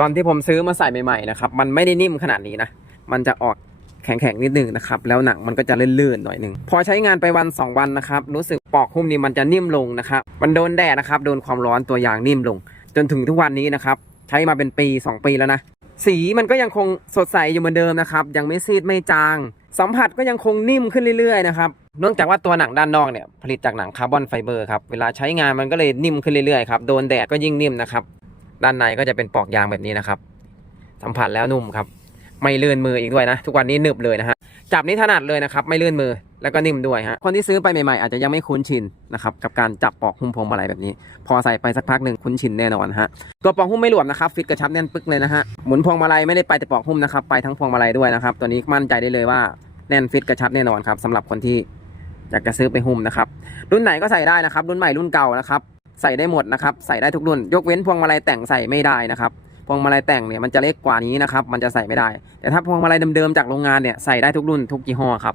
ตอนที่ผมซื้อมาใส่ใหม่ๆนะครับ มันไม่ได้นิ่มขนาดนี้นะ มันจะออกแข็งๆนิดนึงนะครับ แล้วหนังมันก็จะลื่นๆหน่อยหนึ่งพอใช้งานไปวัน 2 วันนะครับ รู้สึกปอกหุ้มนี้มันจะนิ่มลงนะครับ มันโดนแดดนะครับ โดนความร้อนตัวยางนิ่มลง จนถึงทุกวันนี้นะครับ ใช้มาเป็นปี 2 ปีแล้วนะ สีมันก็ยังคงสดใสอยู่เหมือนเดิมนะครับ ยังไม่ซีดไม่จาง สัมผัสก็ยังคงนิ่มขึ้นเรื่อยๆนะครับ เนื่องจากว่าตัวหนังด้านนอกเนี่ยผลิตจากหนังคาร์บอนไฟเบอร์ครับ เวลาใช้งานมันก็เลยนิ่มขึ้นเรื่อยๆครับ โดนแดดก็ยิ่งนิ่มนะครับ ด้านในก็จะเป็นปลอกยางแบบนี้นะครับ สัมผัสแล้วนุ่มครับ ไม่ลื่นมืออีกด้วยนะ ทุกวันนี้หนึบเลยนะฮะจับนี้ถนัดเลยนะครับ ไม่ลื่นมือแล้วก็นิ่มด้วยฮะคนที่ซื้อไปใหม่ๆอาจจะยังไม่คุ้นชินนะครับกับการจับปลอกหุ้มพวงมาลัยแบบนี้ พอใส่ไปสักพักหนึ่งคุ้นชินแน่นอนฮะตัวปลอกหุ้มไม่หลวมนะครับฟิตกระชับแน่นปึ๊กเลยนะฮะหมุนพวงมาลัยไม่ได้ไปแต่ปลอกหุ้มนะครับไปทั้งพวงมาลัยด้วยนะครับตัวนี้มั่นใจได้เลยว่าแน่นฟิตกระชับแน่นอนครับสำหรับคนที่อยากจะซื้อไปหุ้มนะครับรุ่นไหนก็ใส่ได้นะครับรุ่นใหม่รุ่นเก่านะครับ ใส่ได้หมดนะครับใส่ได้ทุกรุ่น ยกเว้นพวงมาลัยแต่งใส่ไม่ได้นะครับพวงมาลัยแต่งเนี่ยมันจะเล็กกว่านี้นะครับมันจะใส่ไม่ได้ แต่ถ้าพวงมาลัยเดิมๆจากโรงงานเนี่ยใส่ได้ทุกรุ่นทุกยี่ห้อครับ